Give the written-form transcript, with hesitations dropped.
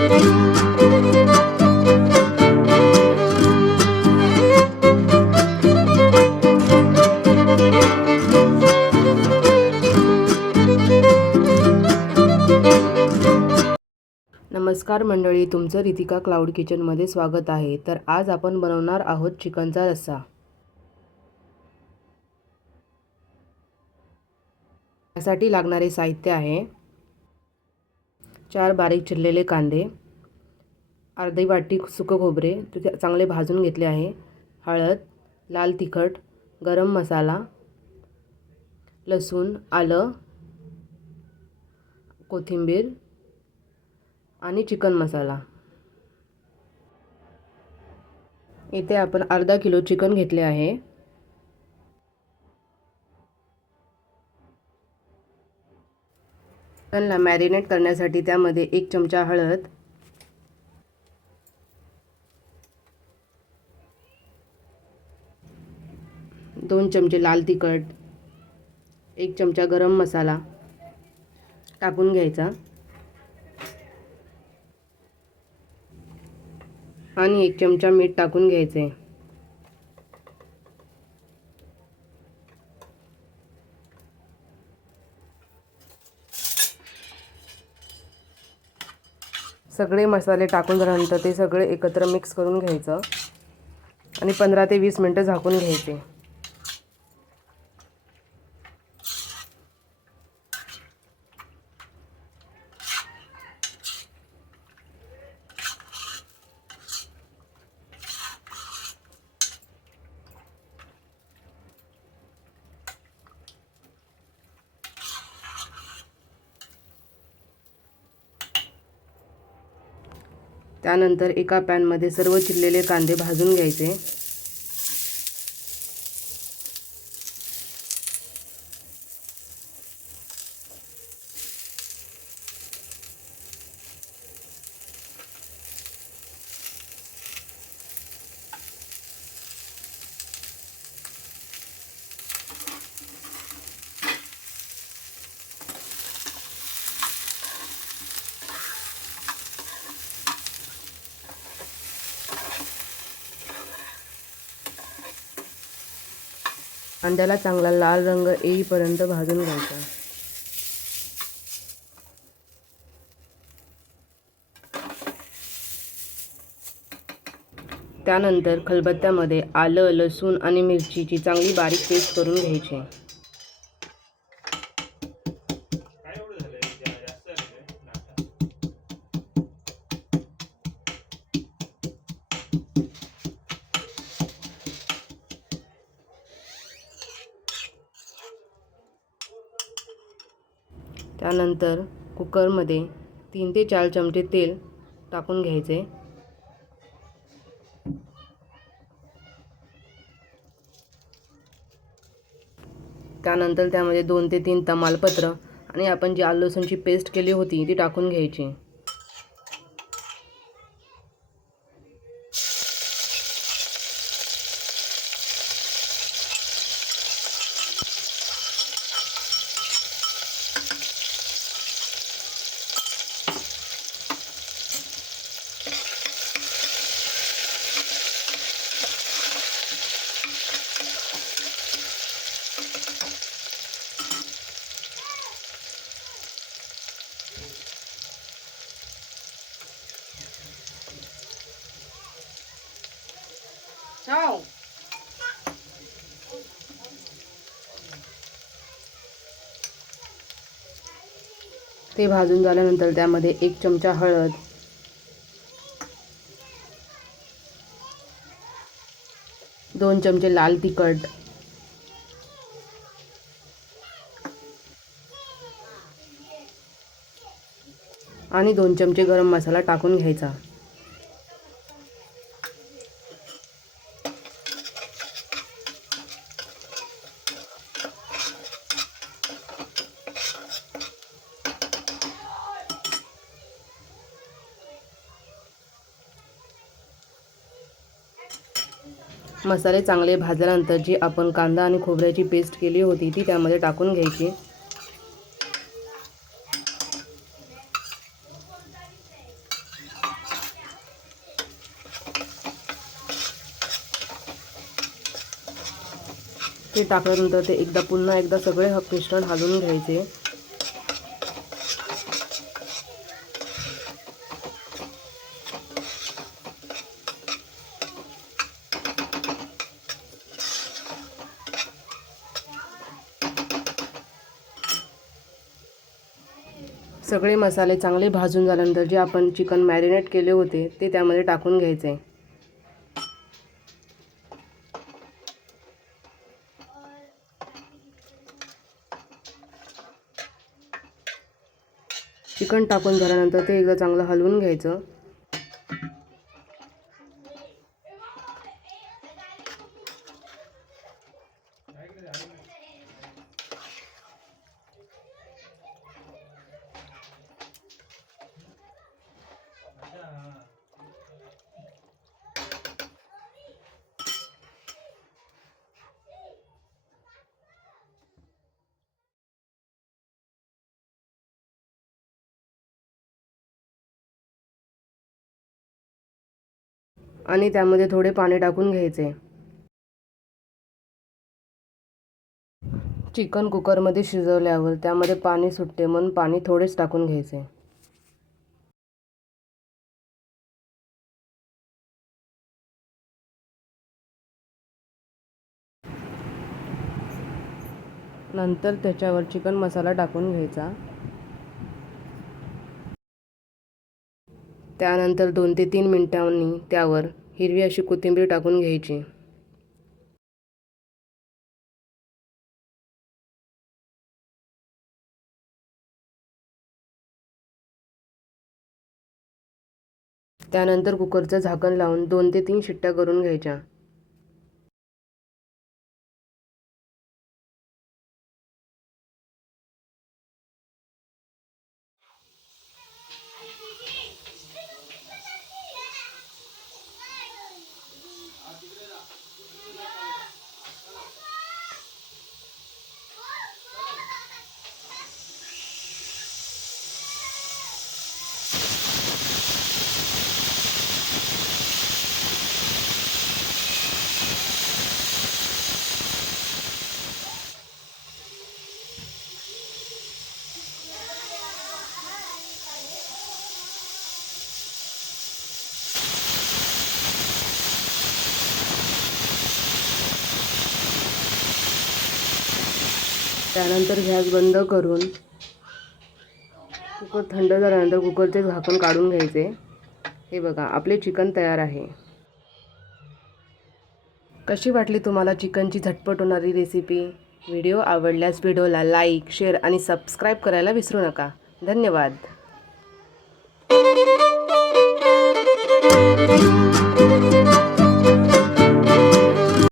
नमस्कार मंडळी, तुमचं रितिका क्लाउड किचनमध्ये स्वागत आहे। तर आज आपण बनवणार आहोत चिकनचा रस्सा। यासाठी लागणारे साहित्य आहे 4 बारीक चिरलेले कांदे, अर्धी वाटी सुकं खोबरे ते चांगले भाजून घेतले आहे, हळद, लाल तिखट, गरम मसाला, लसूण, आलं, कोथिंबीर आणि चिकन मसाला। इथे आपण अर्धा किलो चिकन घेतले आहे। चिकनला मॅरिनेट करण्यासाठी त्यामध्ये 1 चमचा हळद, 2 चमचे लाल तिखट, 1 चमचा गरम मसाला टाकून घ्यायचा आणि 1 चमचा मीठ टाकून घ्यायचे। सगळे मसाले टाकून झाल्यानंतर ते सगळे एकत्र मिक्स करून घ्यायचं आणि 15 ते 20 मिनिटे झाकून घ्यायचे। त्यानंतर एका पॅनमध्ये सर्व चिरलेले कांदे भाजून घ्यायचे। कांद्याला चांगला लाल रंग येईपर्यंत भाजून घ्यायचा। त्यानंतर खलबत्त्यामध्ये आलं, लसूण आणि मिरचीची चांगली बारीक पेस्ट करून घ्यायची। त्यानंतर कुकरमध्ये 3 ते 4 चमचे तेल टाकून घ्यायचे। त्यानंतर त्यामध्ये 2 ते 3 तमालपत्र आणि आपण जी आलं लसूणची पेस्ट केली होती ती टाकून घ्यायची। ते भाजून झाल्यानंतर त्यामध्ये 1 चमचा हळद, 2 चमचे लाल तिखट, आणि 2 चमचे गरम मसाला टाकून घ्यायचा। मसाले चांगले भाजल्यानंतर जी आपण कांदा आणि खोबऱ्याची पेस्ट केली होती ती त्यामध्ये टाकून घ्यायची। ते टाकल्यानंतर ते पुन्हा एकदा सगळे मिश्रण हलवून घ्यायचे. सगळे मसाले चांगले भाजून झाल्यानंतर जे आपण चिकन मॅरिनेट केले होते ते त्यामध्ये टाकून घ्यायचे. चिकन टाकून झाल्यानंतर ते एकदा चांगलं हलवून घ्यायचं. आणि त्यामध्ये थोडे पाणी टाकून घ्यायचे. चिकन कुकरमध्ये शिजवल्यावर त्यामध्ये पाणी सुटते म्हणून पाणी थोडेच टाकून घ्यायचे. नंतर त्याच्यावर चिकन मसाला टाकून घ्यायचा. त्यानंतर 2 ते 3 मिनिटांनी त्यावर हिरवी अशी कोथिंबीर टाकून घ्यायची. त्यानंतर कुकरचं झाकण लावून 2 ते 3 शिट्ट्या करून घ्यायच्या. त्यानंतर गॅस बंद करून कुकर थंड झाल्यानंतर कुकरचे झाकण काढून घ्यायचे. हे बघा, आपले चिकन तयार आहे. कशी वाटली तुम्हाला चिकनची झटपट होणारी रेसिपी? व्हिडिओ आवडल्यास व्हिडिओला लाईक, शेअर आणि सबस्क्राईब करायला विसरू नका. धन्यवाद.